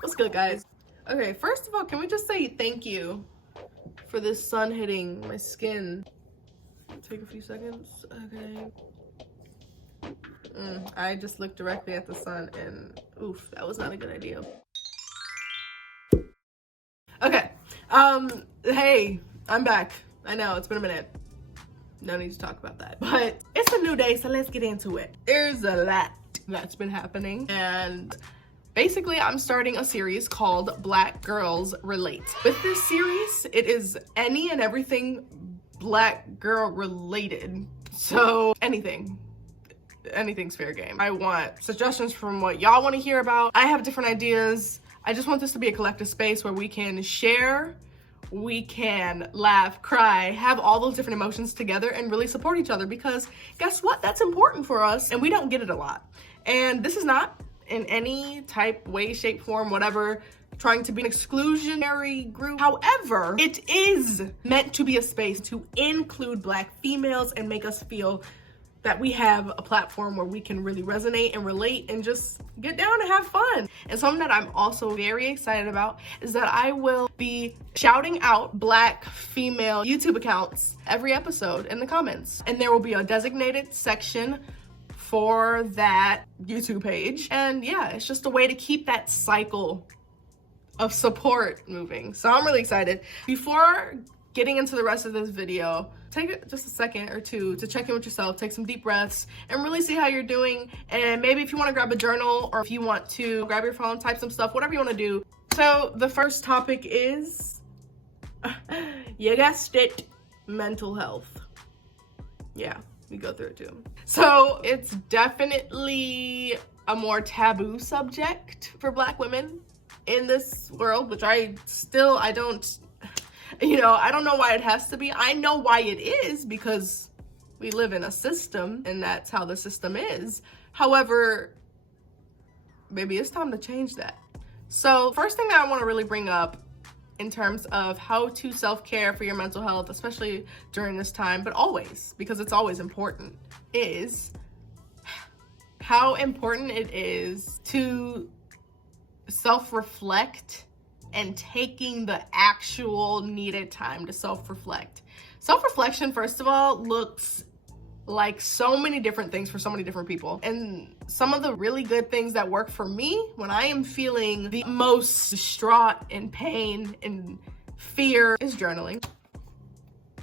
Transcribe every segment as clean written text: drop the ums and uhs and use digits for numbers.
What's good, guys? Okay, first of all, can we just say thank you for this sun hitting my skin? Take a few seconds. Okay. I just looked directly at the sun and oof, that was not a good idea. Okay. Hey, I'm back. I know, it's been a minute. No need to talk about that. But it's a new day, so let's get into it. There's a lot that's been happening, and basically I'm starting a series called Black Girls Relate. With this series, it is any and everything Black girl related. So anything's fair game. I want suggestions from what y'all want to hear about. I have different ideas. I just want this to be a collective space where we can share, we can laugh, cry, have all those different emotions together and really support each other, because guess what? That's important for us and we don't get it a lot. And this is not in any type, way, shape, form, whatever, trying to be an exclusionary group. However, it is meant to be a space to include Black females and make us feel that we have a platform where we can really resonate and relate and just get down and have fun. And something that I'm also very excited about is that I will be shouting out Black female YouTube accounts every episode in the comments. And there will be a designated section for that YouTube page. And yeah, it's just a way to keep that cycle of support moving. So I'm really excited. Before getting into the rest of this video, take just a second or two to check in with yourself, take some deep breaths, and really see how you're doing. And maybe if you want to grab a journal, or if you want to grab your phone, type some stuff, whatever you want to do. So the first topic is, you guessed it, mental health. Yeah, we go through it too. So it's definitely a more taboo subject for Black women in this world, which I don't know why it has to be. I know why it is, because we live in a system and that's how the system is. However, maybe it's time to change that. So first thing that I want to really bring up in terms of how to self-care for your mental health, especially during this time, but always, because it's always important, is how important it is to self-reflect and taking the actual needed time to self-reflect. Self-reflection, first of all, looks like so many different things for so many different people. And some of the really good things that work for me when I am feeling the most distraught and pain and fear is journaling.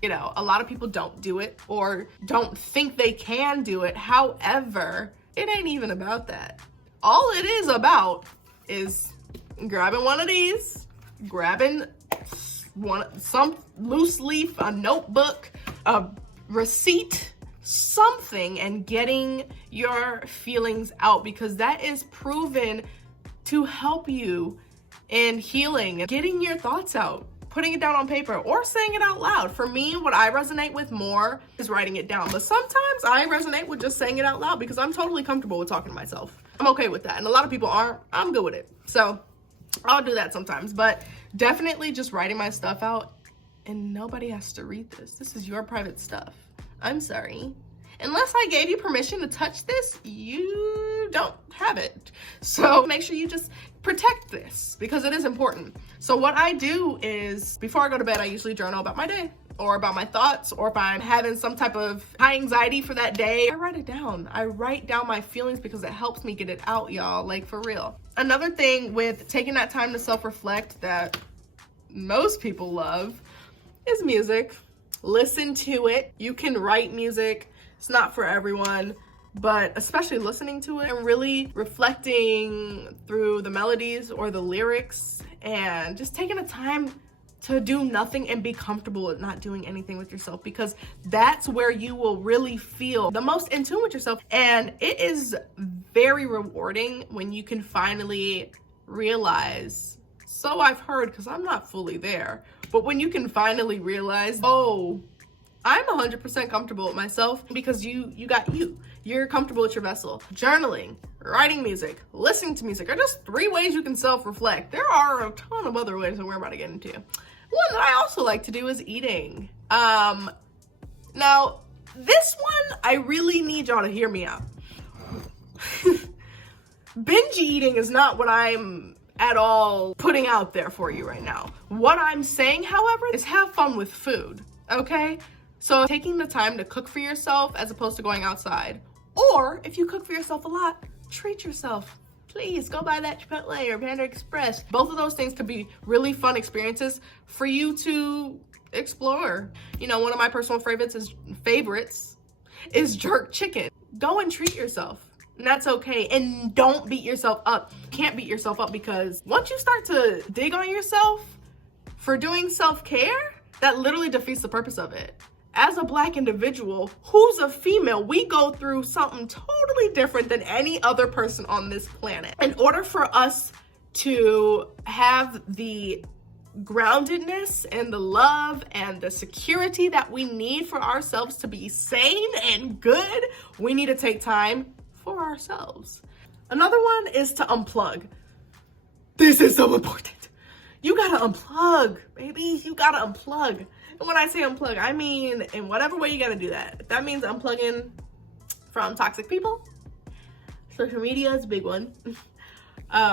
You know, a lot of people don't do it or don't think they can do it. However, it ain't even about that. All it is about is grabbing one of these, grabbing some loose leaf, a notebook, a receipt, something, and getting your feelings out, because that is proven to help you in healing, getting your thoughts out, putting it down on paper or saying it out loud. For me, what I resonate with more is writing it down, but sometimes I resonate with just saying it out loud because I'm totally comfortable with talking to myself. I'm okay with that, and a lot of people aren't. I'm good with it. So I'll do that sometimes, but definitely just writing my stuff out, and nobody has to read this. This is your private stuff. I'm sorry. Unless I gave you permission to touch this, you don't have it. So make sure you just protect this, because it is important. So what I do is, before I go to bed, I usually journal about my day, or about my thoughts, or if I'm having some type of high anxiety for that day, I write it down. I write down my feelings because it helps me get it out, y'all, like for real. Another thing with taking that time to self-reflect that most people love is music. Listen to it. You can write music. It's not for everyone, but especially listening to it and really reflecting through the melodies or the lyrics, and just taking the time to do nothing and be comfortable with not doing anything with yourself, because that's where you will really feel the most in tune with yourself. And it is very rewarding when you can finally realize, so I've heard, because I'm not fully there, but when you can finally realize, oh, I'm 100% comfortable with myself, because you're comfortable with your vessel. Journaling, writing music, listening to music are just 3 ways you can self-reflect. There are a ton of other ways that we're about to get into. One that I also like to do is eating. Now, this one, I really need y'all to hear me out. Binge eating is not what I'm at all putting out there for you right now. What I'm saying, however, is have fun with food, okay? So taking the time to cook for yourself as opposed to going outside. Or if you cook for yourself a lot, treat yourself. Please go buy that Chipotle or Panda Express. Both of those things could be really fun experiences for you to explore. You know, one of my personal favorites is jerk chicken. Go and treat yourself. And that's okay. And don't beat yourself up. You can't beat yourself up, because once you start to dig on yourself for doing self-care, that literally defeats the purpose of it. As a Black individual who's a female, we go through something totally different than any other person on this planet. In order for us to have the groundedness and the love and the security that we need for ourselves to be sane and good, we need to take time for ourselves. Another one is to unplug. This is so important. You gotta unplug, baby. You gotta unplug. And when I say unplug, I mean in whatever way you gotta do that. If that means unplugging from toxic people, social media is a big one.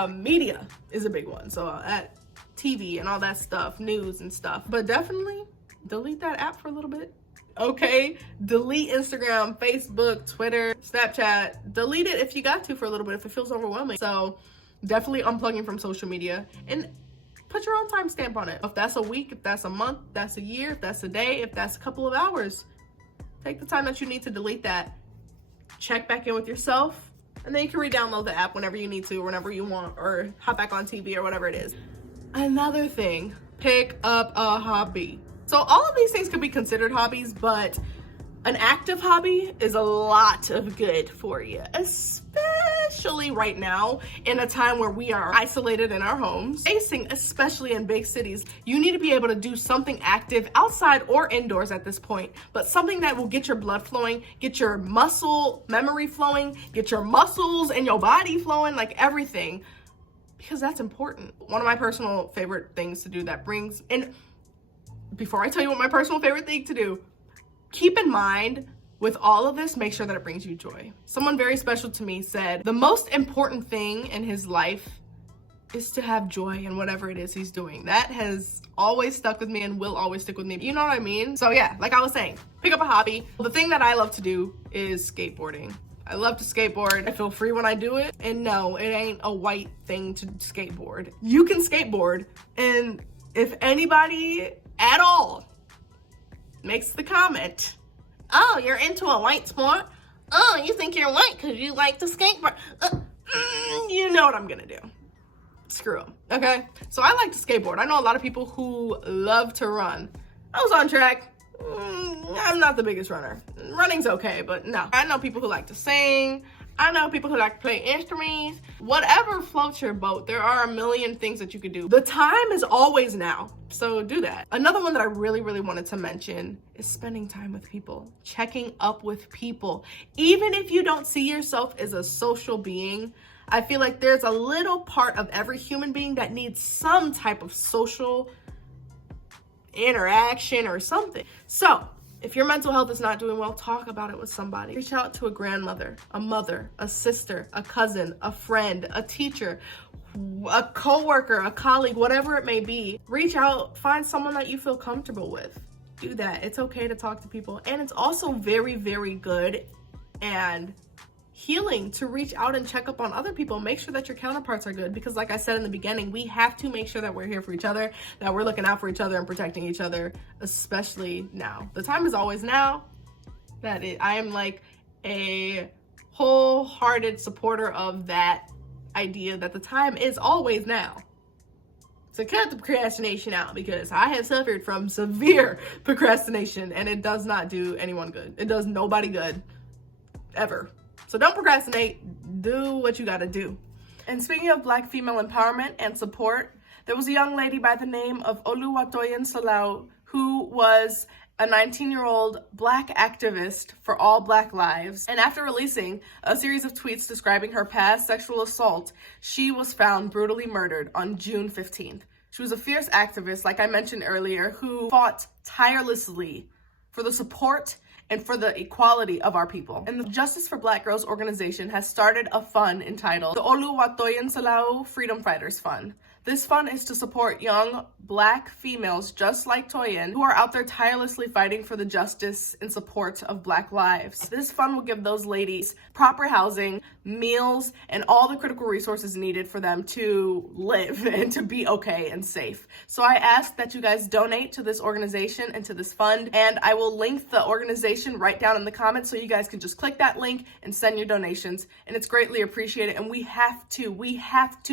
Media is a big one. So at TV and all that stuff, news and stuff. But definitely delete that app for a little bit. Okay? Delete Instagram, Facebook, Twitter, Snapchat. Delete it if you got to for a little bit, if it feels overwhelming. So definitely unplugging from social media. And put your own timestamp on it. If that's a week, if that's a month, if that's a year, if that's a day, if that's a couple of hours, take the time that you need to delete that. Check back in with yourself, and then you can re-download the app whenever you need to, or whenever you want, or hop back on TV or whatever it is. Another thing, pick up a hobby. So all of these things could be considered hobbies, but an active hobby is a lot of good for you, especially right now in a time where we are isolated in our homes, especially in big cities. You need to be able to do something active outside or indoors at this point, but something that will get your blood flowing, get your muscle memory flowing, get your muscles and your body flowing, like everything, because that's important. One of my personal favorite things to do that brings, and before I tell you what my personal favorite thing to do, keep in mind, with all of this, make sure that it brings you joy. Someone very special to me said, the most important thing in his life is to have joy in whatever it is he's doing. That has always stuck with me and will always stick with me. You know what I mean? So yeah, like I was saying, pick up a hobby. The thing that I love to do is skateboarding. I love to skateboard. I feel free when I do it. And no, it ain't a white thing to skateboard. You can skateboard, and if anybody at all makes the comment, oh, you're into a white sport? Oh, you think you're white because you like to skateboard? You know what I'm gonna do. Screw them, okay? So I like to skateboard. I know a lot of people who love to run. I was on track. I'm not the biggest runner. Running's okay, but no. I know people who like to sing. I know people who like to play instruments. Whatever floats your boat, there are a million things that you could do. The time is always now, so do that. Another one that I really wanted to mention is spending time with people, checking up with people. Even if you don't see yourself as a social being, I feel like there's a little part of every human being that needs some type of social interaction or something. So if your mental health is not doing well, talk about it with somebody. Reach out to a grandmother, a mother, a sister, a cousin, a friend, a teacher, a coworker, a colleague, whatever it may be. Reach out, find someone that you feel comfortable with. Do that. It's okay to talk to people. And it's also very good and healing to reach out and check up on other people. Make sure that your counterparts are good, because like I said in the beginning, we have to make sure that we're here for each other, that we're looking out for each other and protecting each other, especially now. The time is always now. I am like a wholehearted supporter of that idea that the time is always now. So cut the procrastination out, because I have suffered from severe procrastination and it does not do anyone good. It does nobody good, ever. So don't procrastinate, do what you gotta do. And speaking of Black female empowerment and support, there was a young lady by the name of OLUWATOYIN SALAU, who was a 19-year-old Black activist for all Black lives. And after releasing a series of tweets describing her past sexual assault, she was found brutally murdered on June 15th. She was a fierce activist, like I mentioned earlier, who fought tirelessly for the support and for the equality of our people. And the Justice for Black Girls organization has started a fund entitled the OLUWATOYIN SALAU Freedom Fighters Fund. This fund is to support young Black females just like Toyin who are out there tirelessly fighting for the justice and support of Black lives. This fund will give those ladies proper housing, meals, and all the critical resources needed for them to live and to be okay and safe. So I ask that you guys donate to this organization and to this fund, and I will link the organization right down in the comments so you guys can just click that link and send your donations, and it's greatly appreciated. And we have to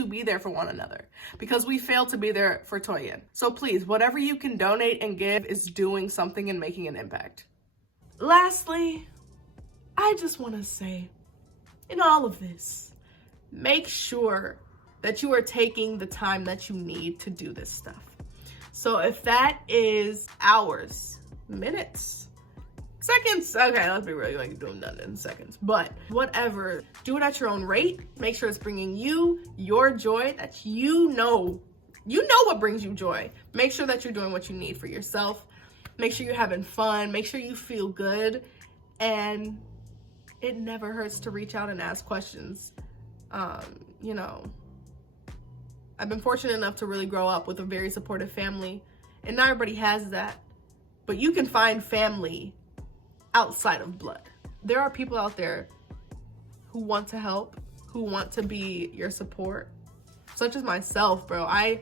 be there for one another, because we failed to be there for Toyin. So please, whatever you can donate and give is doing something and making an impact. Lastly, I just want to say, in all of this, make sure that you are taking the time that you need to do this stuff. So if that is hours, minutes, seconds, okay, let's be real, you ain't doing nothing in seconds, but whatever, do it at your own rate. Make sure it's bringing you your joy, that you know what brings you joy. Make sure that you're doing what you need for yourself. Make sure you're having fun. Make sure you feel good. And it never hurts to reach out and ask questions. You know, I've been fortunate enough to really grow up with a very supportive family, and not everybody has that. But you can find family outside of blood. There are people out there who want to help, who want to be your support, such as myself, bro. I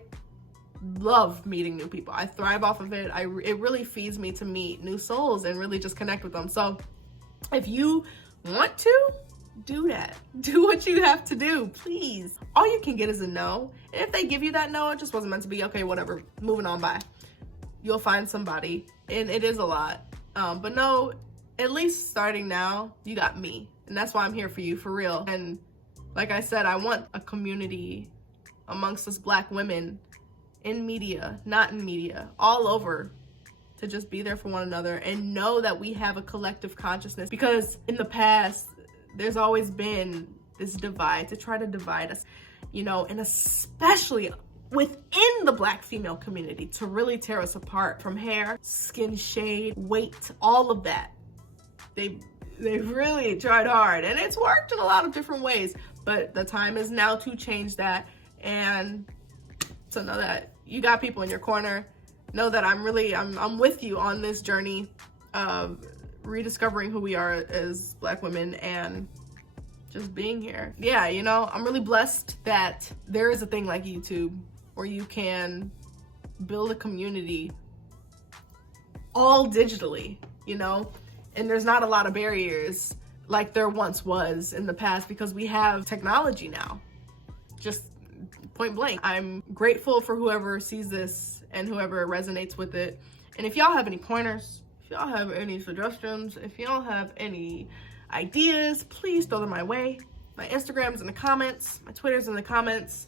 love meeting new people. I thrive off of it. It really feeds me to meet new souls and really just connect with them. So if you want to, do that. Do what you have to do, please. All you can get is a no. And if they give you that no, it just wasn't meant to be. Okay, whatever, moving on by. You'll find somebody, and it is a lot. But no, at least starting now, you got me. And that's why I'm here for you, for real. And like I said, I want a community amongst us Black women in media, not in media, all over, to just be there for one another and know that we have a collective consciousness. Because in the past, there's always been this divide to try to divide us, you know, and especially within the Black female community, to really tear us apart, from hair, skin shade, weight, all of that. They've really tried hard, and it's worked in a lot of different ways, but the time is now to change that. And to know that you got people in your corner, know that I'm with you on this journey of rediscovering who we are as Black women and just being here. Yeah, you know, I'm really blessed that there is a thing like YouTube where you can build a community all digitally, you know, and there's not a lot of barriers like there once was in the past, because we have technology now. Just point blank. I'm grateful for whoever sees this and whoever resonates with it. And if y'all have any pointers, if y'all have any suggestions, if y'all have any ideas, please throw them my way. My Instagram's in the comments, my Twitter's in the comments.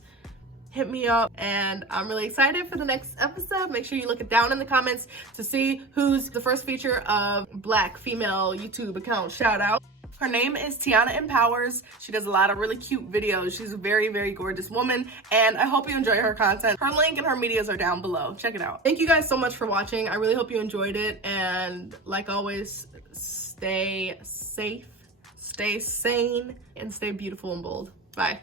Hit me up, and I'm really excited for the next episode. Make sure you look it down in the comments to see who's the first feature of Black female YouTube account shout out. Her name is Tiana Empowers. She does a lot of really cute videos. She's a very, very gorgeous woman, and I hope you enjoy her content. Her link and her medias are down below. Check it out. Thank you guys so much for watching. I really hope you enjoyed it, and like always, stay safe, stay sane, and stay beautiful and bold. Bye.